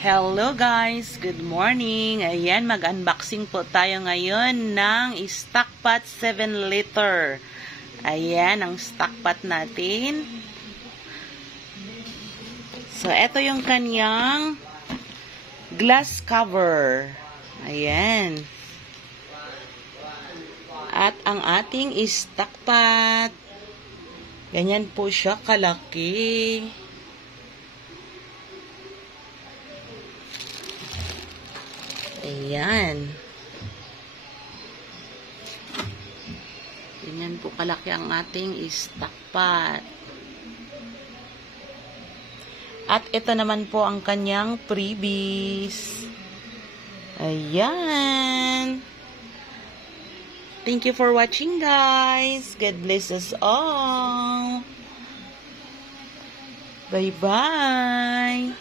Hello guys! Good morning! Ayan, mag-unboxing po tayo ngayon ng Stockpot 7 liter. Ayan, ang stockpot natin. So, ito yung kanyang glass cover. Ayan. At ang ating stockpot. Ganyan po siya kalaki. Ayan. Ganyan po kalaki ang ating stockpot. At ito naman po ang kanyang freebies. Ayan. Thank you for watching, guys. God bless us all. Bye-bye.